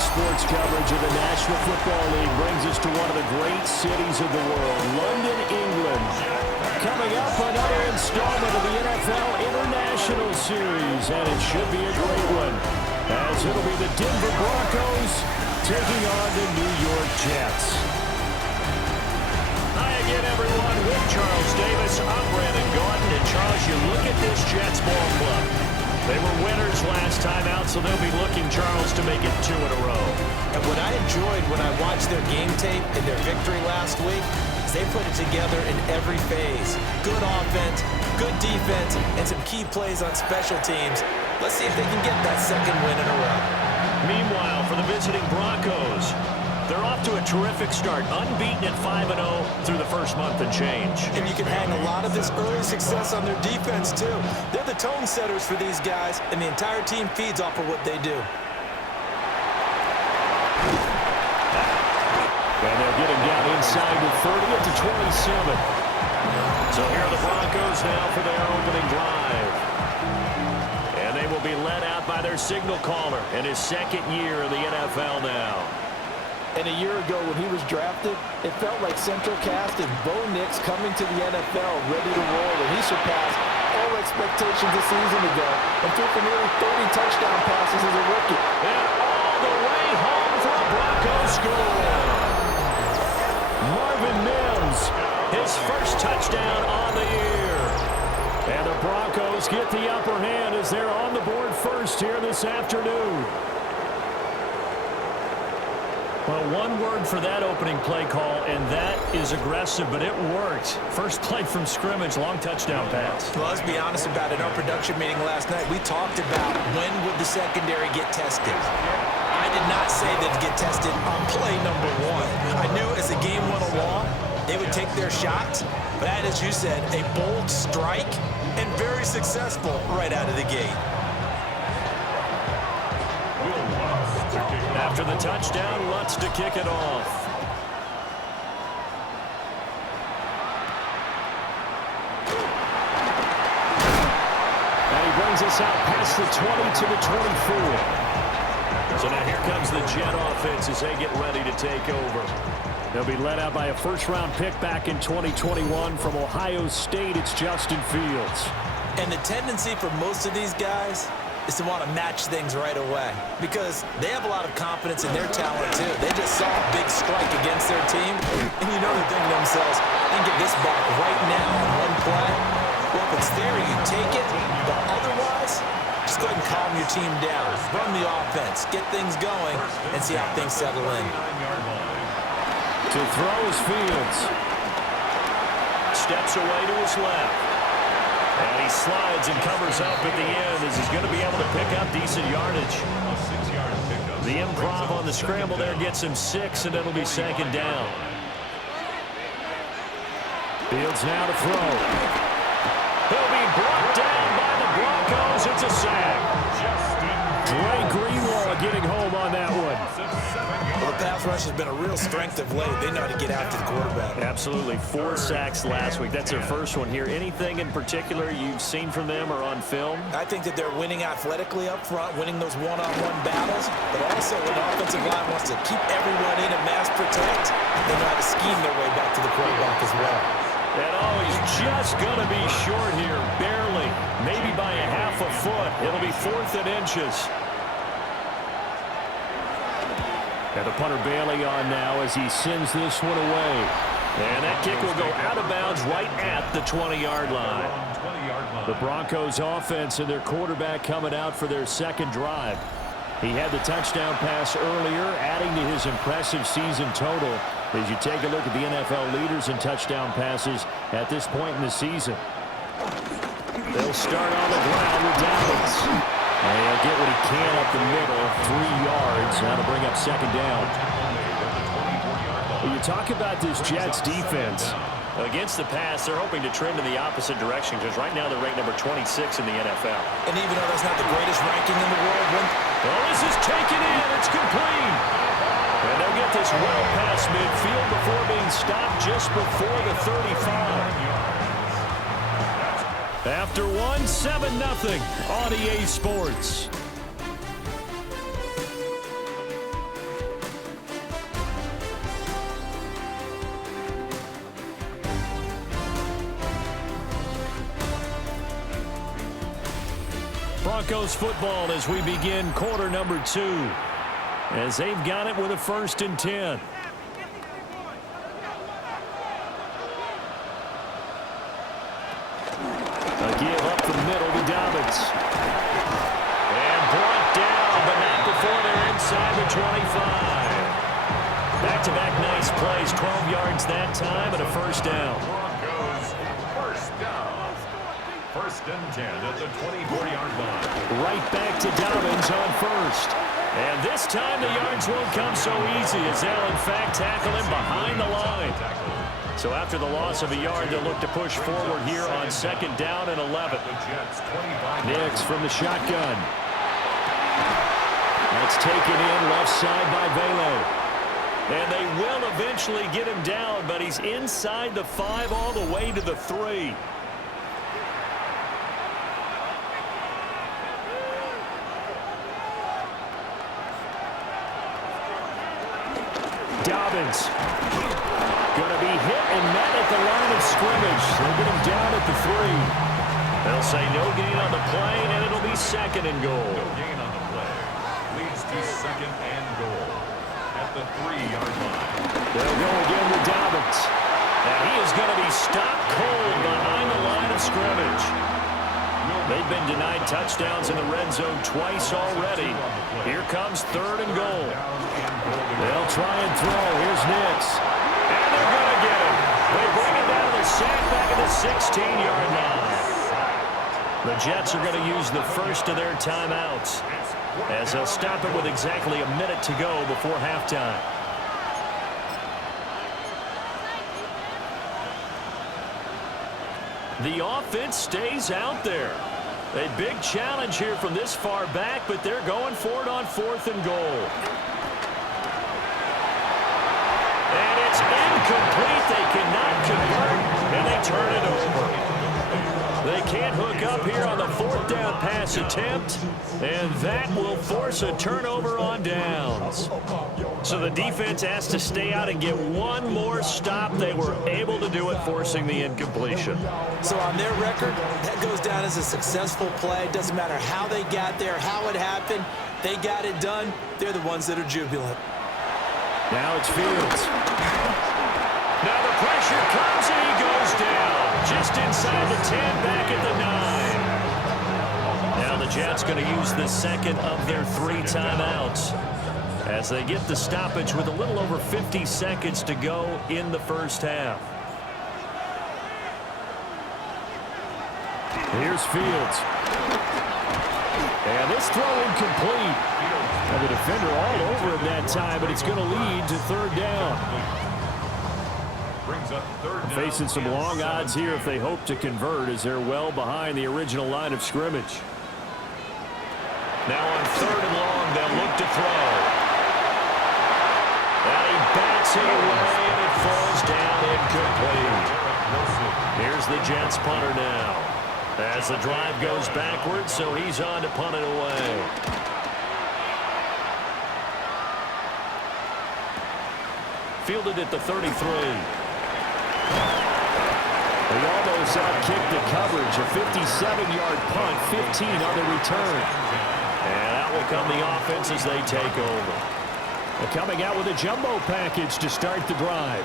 sports coverage of the National Football League brings us to one of the great cities of the world, London, England. Coming up, another installment of the NFL International Series, and it should be a great one, as it'll be the Denver Broncos taking on the New York Jets. Hi again, everyone, with Charles Davis. I'm Brandon Gordon, and Charles, you look at this Jets ball club. They were winners last time out, so they'll be looking, Charles, to make it 2 in a row. And what I enjoyed when I watched their game tape and their victory last week is they put it together in every phase. Good offense, good defense, and some key plays on special teams. Let's see if they can get that second win in a row. Meanwhile, for the visiting Broncos, they're off to a terrific start, unbeaten at 5-0 through the first month and change. And you can hang a lot of this early success on their defense, too. They're the tone setters for these guys, and the entire team feeds off of what they do. And they'll get him down inside the 30 to 27. So here are the Broncos now for their opening drive. And they will be led out by their signal caller in his second year in the NFL now. And a year ago when he was drafted, it felt like Central Cast and Bo Nix coming to the NFL ready to roll, and he surpassed all expectations a season ago and threw for nearly 30 touchdown passes as a rookie. And all the way home for a Broncos score. Marvin Mims, his first touchdown on the year. And the Broncos get the upper hand as they're on the board first here this afternoon. Well, one word for that opening play call, and that is aggressive, but it worked. First play from scrimmage, long touchdown pass. Well, let's be honest about it. In our production meeting last night, we talked about when would the secondary get tested. I did not say they'd get tested on play number 1. I knew as the game went along, they would take their shots. But that, as you said, a bold strike and very successful right out of the gate. After the touchdown, Lutz to kick it off. And he brings us out past the 20 to the 24. So now here comes the Jet offense as they get ready to take over. They'll be led out by a first-round pick back in 2021 from Ohio State. It's Justin Fields. And the tendency for most of these guys is to want to match things right away because they have a lot of confidence in their talent, too. They just saw a big strike against their team, and you know they're thinking to themselves, I can get this back right now in one play. Well, if it's there, you take it, but otherwise, just go ahead and calm your team down. Run the offense, get things going, and see how things settle in. To throw is Fields. Steps away to his left. And he slides and covers up at the end as he's going to be able to pick up decent yardage. The improv on the scramble there gets him 6, and it'll be second down. Fields now to throw. He'll be brought down by the Broncos. It's a sack. Dre Greenlaw getting home on that one. Well, the pass rush has been a real strength of late. They know how to get after the quarterback. Absolutely. 4 sacks last week. That's their first one here. Anything in particular you've seen from them or on film? I think that they're winning athletically up front, winning those one-on-one battles, but also when the offensive line wants to keep everyone in and mass protect, they know how to scheme their way back to the quarterback as well. And he's just going to be short here, barely, maybe by a half a foot. It'll be 4th and inches. And the punter Bailey on now as he sends this one away. And that kick will go out of bounds right at the 20-yard line. The Broncos offense and their quarterback coming out for their second drive. He had the touchdown pass earlier, adding to his impressive season total as you take a look at the NFL leaders in touchdown passes at this point in the season. They'll start on the ground with Dallas. And he'll get what he can up the middle, 3 yards. That'll bring up second down. Well, you talk about this Jets defense. Against the pass, they're hoping to trend in the opposite direction because right now they're ranked number 26 in the NFL. And even though that's not the greatest ranking in the world, well, this is taken in. It's complete. And they'll get this well past midfield before being stopped just before the 35. After one, 7-0 on EA Sports. Broncos football as we begin quarter number 2. As they've got it with a 1st and 10. A give up the middle to Dobbins. And brought down, but not before they're inside the 25. Back-to-back nice plays, 12 yards that time, and a 1st down. Broncos, 1st down. 1st and 10 at the 24-yard line. Right back to Dobbins on 1st. And this time the yards won't come so easy as they'll in fact tackle him behind the line. So after the loss of a yard, they'll look to push forward here on 2nd down and 11. Nix from the shotgun. That's taken in left side by Velo. And they will eventually get him down, but he's inside the 5 all the way to the 3. Dobbins. Going to be hit and met at the line of scrimmage. They'll get him down at the 3. They'll say no gain on the play, and it'll be 2nd and goal. No gain on the play. Leads to 2nd and goal at the 3-yard line. They'll go again with Dobbins. And he is going to be stopped cold behind the line of scrimmage. They've been denied touchdowns in the red zone twice already. Here comes 3rd and goal. They'll try and throw. Here's Nix. And they're going to get him. They bring him down to the sack back at the 16-yard line. The Jets are going to use the first of their timeouts as they'll stop it with exactly a minute to go before halftime. The offense stays out there. A big challenge here from this far back, but they're going for it on 4th and goal. And it's incomplete. They cannot convert, and they turn it over. They can't hook up here on the 4th down pass attempt, and that will force a turnover on downs. So the defense has to stay out and get one more stop. They were able to do it, forcing the incompletion. So on their record, that goes down as a successful play. Doesn't matter how they got there, how it happened. They got it done. They're the ones that are jubilant. Now it's Fields. Now the pressure comes and he goes down. Just inside the 10, back at the 9. Now the Jets going to use the 2nd of their 3 timeouts as they get the stoppage with a little over 50 seconds to go in the 1st half. Here's Fields. And this throw incomplete. And the defender all over him that time, but it's going to lead to 3rd down. Brings up 3rd down. Facing some long odds here if they hope to convert as they're well behind the original line of scrimmage. Now on 3rd and long, they'll look to throw. And he bats it away, and it falls down incomplete. Here's the Jets punter now. As the drive goes backwards, so he's on to punt it away. Fielded at the 33. They almost outkicked the coverage. A 57-yard punt, 15 on the return. And out will come the offense as they take over. They're coming out with a jumbo package to start the drive.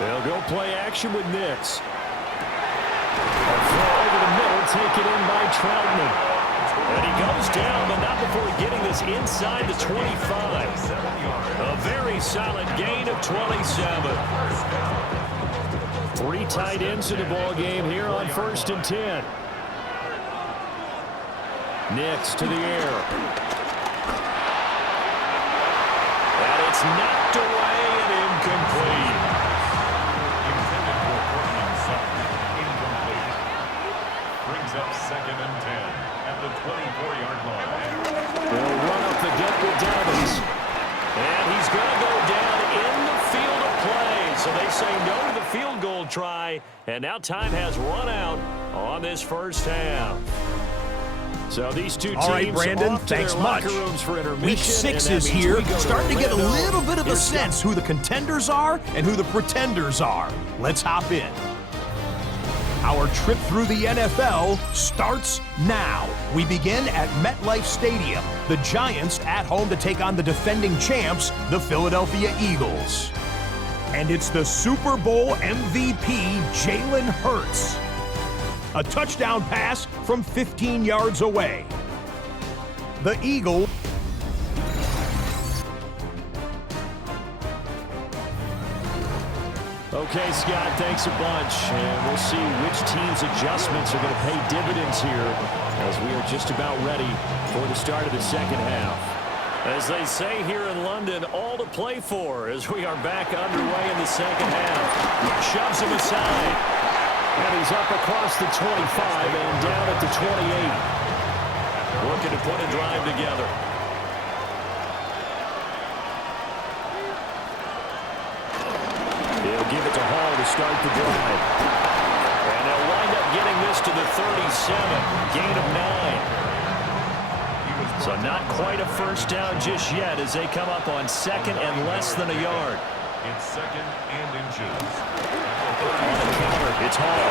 They'll go play action with Nix. A throw over the middle, taken in by Troutman. And he goes down, but not before getting this inside the 25. A very solid gain of 27. 3 tight ends in the ball game here on 1st and 10. Nix to the air. And it's knocked away and incomplete. Intended for Portland Sutton. Incomplete. Brings up 2nd and 10 at the 24-yard line. They'll run up the gut with Dobbins. And he's going to go down in the field of play. So they say no to the field goal try. And now time has run out on this 1st half. So these two teams all right, Brandon, off to thanks their much. locker rooms for intermission. Week 6 and is that means here. we go Starting to get a Orlando. little bit of a Here's sense who the contenders are and who the pretenders are. Let's hop in. Our trip through the NFL starts now. We begin at MetLife Stadium. The Giants at home to take on the defending champs, the Philadelphia Eagles. And it's the Super Bowl MVP, Jalen Hurts. A touchdown pass from 15 yards away. The Eagles. Okay, Scott, thanks a bunch. And we'll see which team's adjustments are going to pay dividends here as we are just about ready for the start of the second half. As they say here in London, all to play for as we are back underway in the second half. Shoves him aside. And he's up across the 25 and down at the 28. Looking to put a drive together. He'll give it to Hall to start the drive. And they'll wind up getting this to the 37. Gain of 9. So not quite a first down just yet as they come up on second and less than a yard. It's second and inches. On the counter, it's Hall.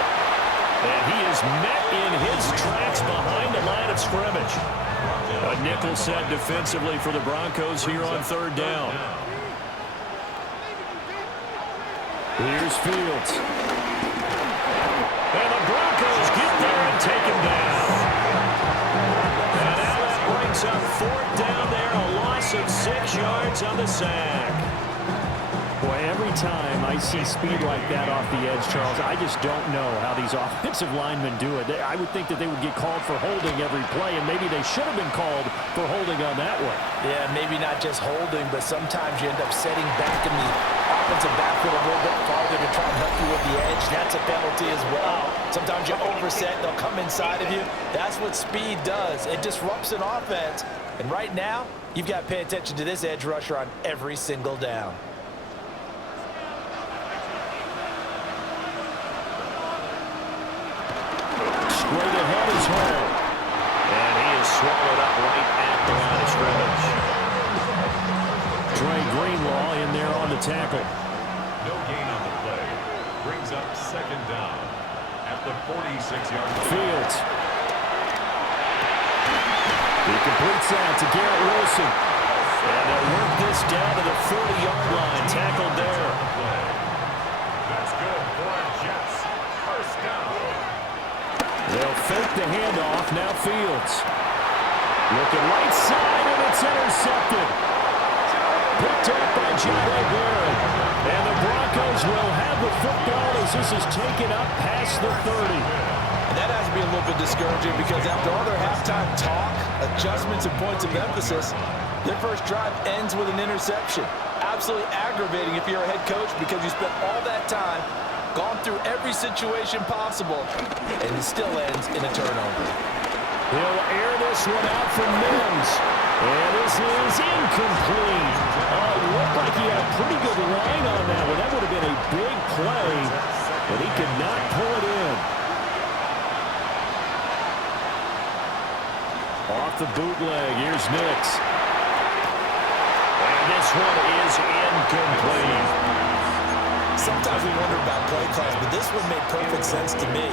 And he is met in his tracks behind the line of scrimmage. A nickel set defensively for the Broncos here on third down. Here's Fields. And the Broncos get there and take him down. And now that brings up fourth down there, a loss of 6 yards on the sack. Boy, every time I see speed like that off the edge, Charles, I just don't know how these offensive linemen do it. I would think that they would get called for holding every play, and maybe they should have been called for holding on that one. Yeah, maybe not just holding, but sometimes you end up setting back in the offensive backfield a little bit farther to try and help you with the edge. That's a penalty as well. Sometimes you overset, they'll come inside of you. That's what speed does. It disrupts an offense. And right now, you've got to pay attention to this edge rusher on every single down. Straight ahead is Hall. And he is swallowed up right at the line of scrimmage. Trey Greenlaw in there on the tackle. No gain on the play. Brings up second down at the 46-yard line. Fields. He completes that to Garrett Wilson. And they'll work this down to the 40-yard line. Tackled there. That's good for our Jets. First down. They'll fake the handoff. Now Fields. Looking right side, and it's intercepted. Picked up by Jalen Barrett. And the Broncos will have the football as this is taken up past the 30. And that has to be a little bit discouraging because after all their halftime talk, adjustments, and points of emphasis, their first drive ends with an interception. Absolutely aggravating if you're a head coach because you spent all that time, gone through every situation possible, and it still ends in a turnover. He'll air this one out from Mims. And this is incomplete. Oh, it looked like he had a pretty good line on that one. That would have been a big play, but he could not pull it in. Off the bootleg, here's Nix. And this one is incomplete. Sometimes we wonder about play calls, but this one made perfect sense to me.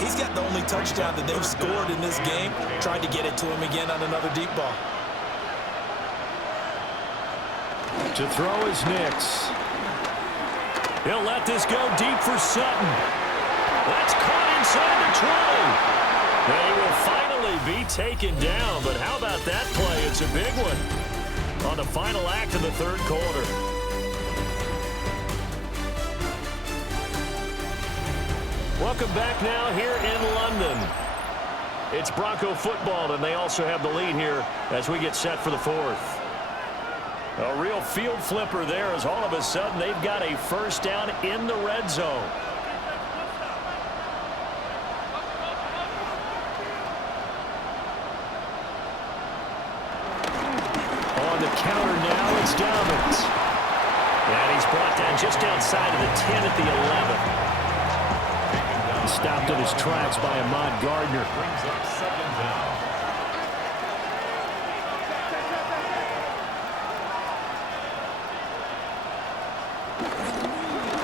He's got the only touchdown that they've scored in this game. Tried to get it to him again on another deep ball. To throw is Nix. He'll let this go deep for Sutton. That's caught inside the 20. They will finally be taken down, but how about that play? It's a big one on the final act of the third quarter. Welcome back now here in London. It's Bronco football, and they also have the lead here as we get set for the fourth. A real field flipper there as all of a sudden they've got a first down in the red zone. On the counter now, it's Dobbins. And he's brought down just outside of the 10 at the 11. He stopped in his tracks by Ahmad Gardner. Brings up second down.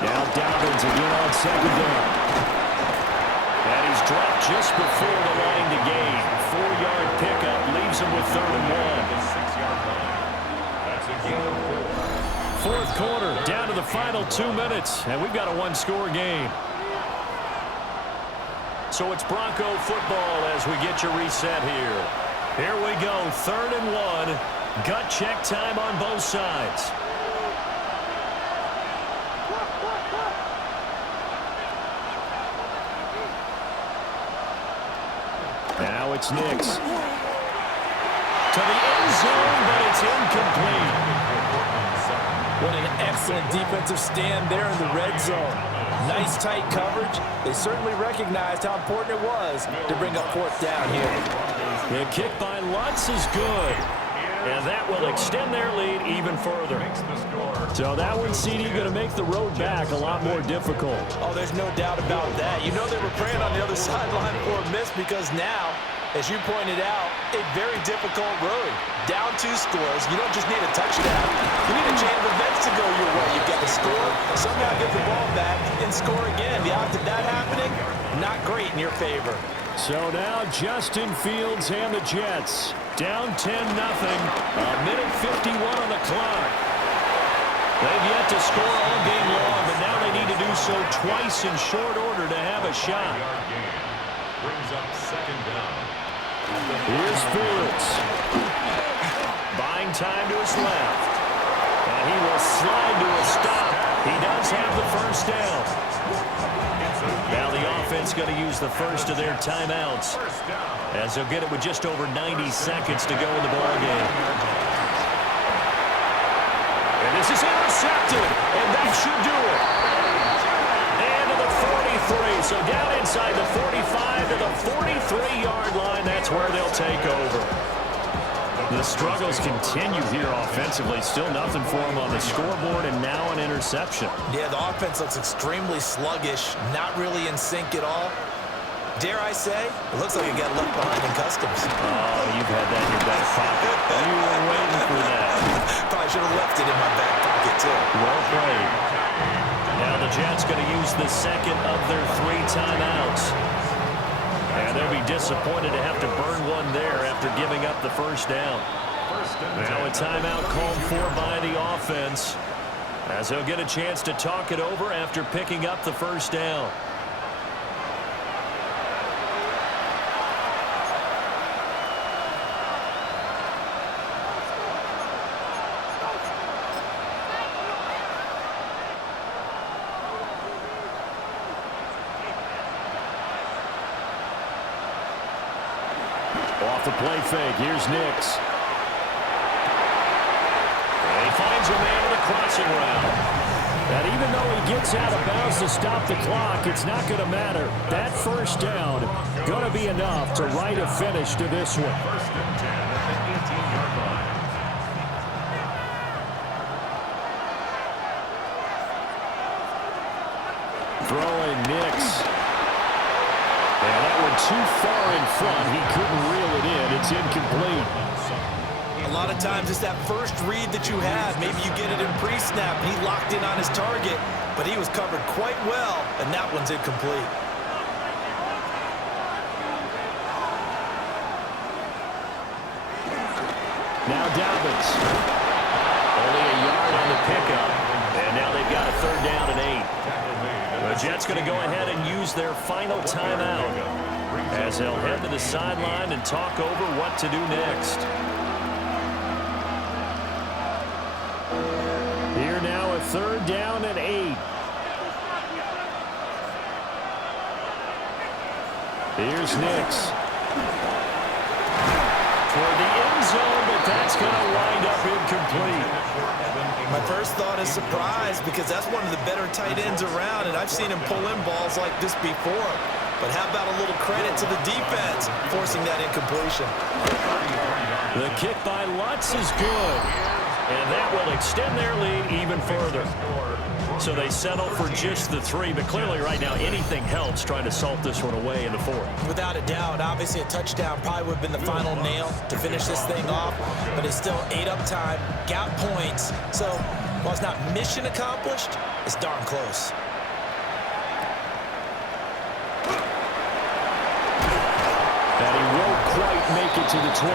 Now Dobbins again on second down. He's dropped just before the line to gain. 4-yard pickup leaves him with 3rd and 1. 6-yard line. That's a gain of 4. 4th quarter, down to the final 2 minutes, and we've got a 1-score game. So it's Bronco football as we get your reset here. Here we go, 3rd and 1. Gut check time on both sides. Now it's Nix. To the end zone, but it's incomplete. What an excellent defensive stand there in the red zone. Nice tight coverage. They certainly recognized how important it was to bring up 4th down here. The kick by Lutz is good. And that will extend their lead even further. So that one, CD, going to make the road back a lot more difficult. Oh, there's no doubt about that. You know they were praying on the other sideline for a miss because now, as you pointed out, a very difficult road. Down 2 scores. You don't just need a touchdown. You need a chain of events to go your way. You've got to score, somehow get the ball back, and score again. The odds of that happening, not great in your favor. So now Justin Fields and the Jets down 10-0. A minute 51 on the clock. They've yet to score all game long, but now they need to do so twice in short order to have a shot. Brings up 2nd down. Here's Fields. Buying time to his left. And he will slide to a stop. He does have the 1st down. Now the offense going to use the first of their timeouts, as they'll get it with just over 90 seconds to go in the ballgame. And this is intercepted, and that should do it. And to the 43, so down inside the 45 to the 43-yard line. That's where they'll take over. The struggles continue here offensively. Still nothing for them on the scoreboard, and now an interception. Yeah, the offense looks extremely sluggish, not really in sync at all. Dare I say, it looks like it got left behind in customs. Oh, you've had that in your back pocket. You were waiting for that. Probably should have left it in my back pocket, too. Well played. Now the Jets going to use the second of their 3 timeouts. And they'll be disappointed to have to burn one there after giving up the 1st down. Now a timeout called for by the offense, as they'll get a chance to talk it over after picking up the 1st down. Off the play fake, here's Nix. And he finds a man in the crossing route. And even though he gets out of bounds to stop the clock, it's not going to matter. That 1st down going to be enough to write a finish to this one. 1st and 10 at the 18-yard line. Throwing Nix. And that one too far in front. He couldn't reel it in. It's incomplete. A lot of times it's that first read that you have. Maybe you get it in pre-snap, and he locked in on his target, but he was covered quite well, and that one's incomplete. Now Dobbins. Only a yard on the pickup, and now they've got a 3rd down and 8. The Jets going to go ahead and use their final timeout, as they'll head to the sideline and talk over what to do next. Here now a 3rd down and 8. Here's Nix. Toward the end zone, but that's going to wind up incomplete. My first thought is surprise, because that's one of the better tight ends around, and I've seen him pull in balls like this before. But how about a little credit to the defense forcing that incompletion? The kick by Lutz is good, and that will extend their lead even further. So they settle for just the 3, but clearly right now anything helps trying to salt this one away in the 4th. Without a doubt, obviously a touchdown probably would have been the final nail to finish this thing off, but it's still ate up time, got points. So while it's not mission accomplished, it's darn close. might make it to the 25.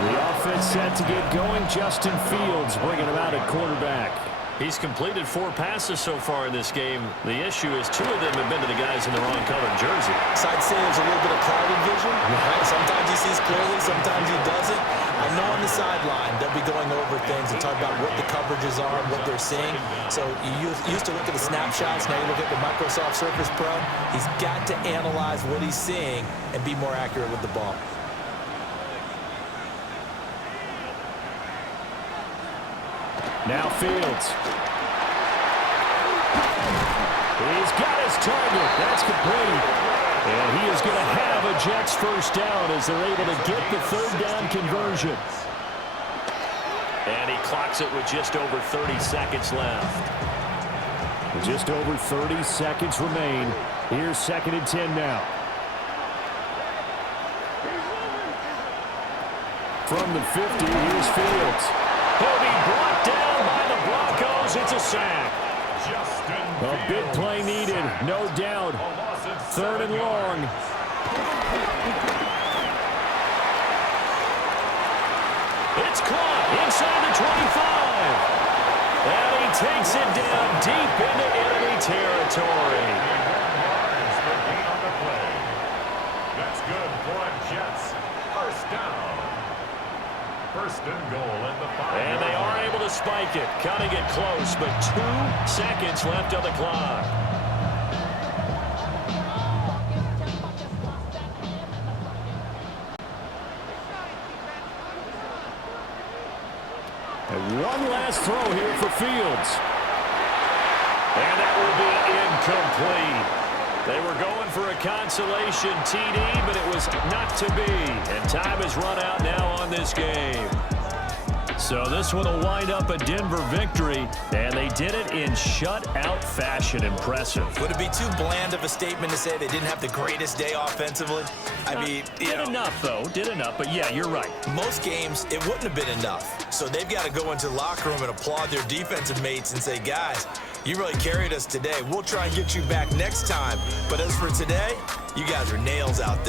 The offense set to get going. Justin Fields bringing him out at quarterback. He's completed 4 passes so far in this game. The issue is 2 of them have been to the guys in the wrong colored jersey. So I'd say there's a little bit of clouded vision. Right? Sometimes he sees clearly, sometimes he doesn't. I know on the sideline they'll be going over things and talk about what the coverages are and what they're seeing. So you used to look at the snapshots. Now you look at the Microsoft Surface Pro. He's got to analyze what he's seeing and be more accurate with the ball. Now Fields. He's got his target. That's complete. And he is going to have a Jets first down as they're able to get the 3rd down conversion. And he clocks it with just over 30 seconds left. With just over 30 seconds remain. Here's 2nd and 10 now. From the 50, here's Fields. He'll be brought down by the Broncos. It's a sack. A big play needed, no doubt. 3rd and long. It's caught inside the 25. And he takes it down deep into enemy territory. That's good for a Jets first down. 1st and goal at the 5. And they are able to spike it, cutting it close, but 2 seconds left on the clock. And one last throw here for Fields. And that will be incomplete. They were going for a consolation TD, but it was not to be. And time has run out now on this game. So this one will wind up a Denver victory, and they did it in shutout fashion. Impressive. Would it be too bland of a statement to say they didn't have the greatest day offensively? I mean, did enough, though. Did enough, but yeah, you're right. Most games, it wouldn't have been enough. So they've got to go into the locker room and applaud their defensive mates and say, guys, you really carried us today. We'll try and get you back next time. But as for today, you guys are nails out there.